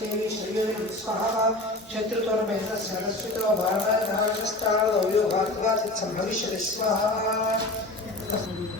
जायद्रमिचेवि श्रेयो स्वाहा शत्रुतोर्मेधस्य हरस्वितो भावधारश्चाळयो भार्गवाचित्सम्भविष्यति स्वाहा सप्तसभां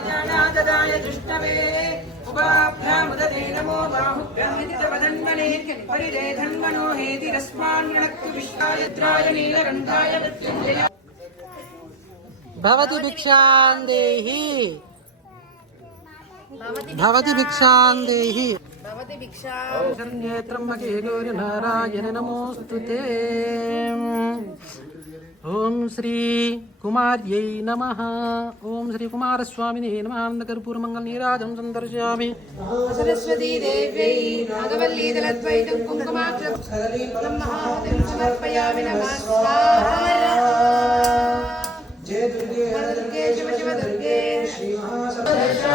జ్ఞానాదాయ దృష్టవే ఉపాభ్యాముదే నమో బాహుభ్యాదన్మనే పరిదే ధన్మనో నారాయణ నమోస్తు ఓం శ్రీ కుమార్యై నమ. ఓం శ్రీ కుమారస్వామిని నమానందకర్పూర మంగళ నీరాజం సందర్శయామి. సరస్వతీ దేవ్యై నాగవల్లీదలద్వైతం కుంకుమాక్షం మహాహుతిం సమర్పయామి నమః. జయ దుర్గే దుర్గే శివ శివ దుర్గే. శ్రీ మహాసమర్షా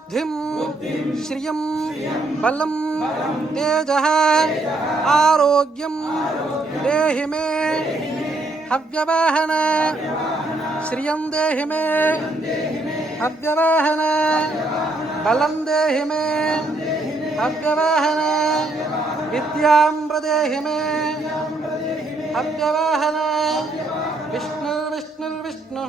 బుద్ధిం శ్రియం బలం తేజ ఆరోగ్యం దేహి మే హవ్యవాహన శ్రియం దేహి మే హవ్యవాహన బలం దేహి మే హవ్యవాహన విద్యాం ప్రదేహి మే హవ్యవాహన విష్ణుర్విష్ణుర్విష్ణు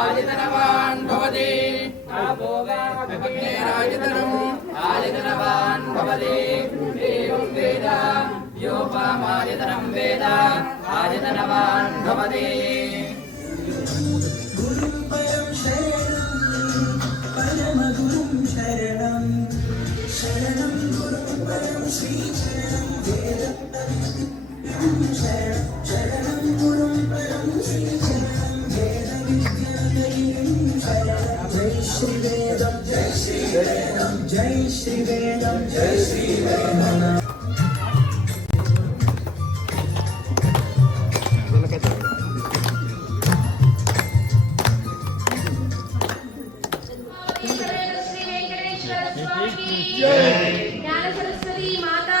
आलितनवान् भवति अग्नेराजितनम् आलितनवान् भवति एवं वेद योपामालितनं वेद आलितनवान् भवति ശരണം ശരണം ഗുരു പരം ശ്രീ ശരണം जय श्री वेदम जय श्री वेदम जय। श्री सरस्वती माता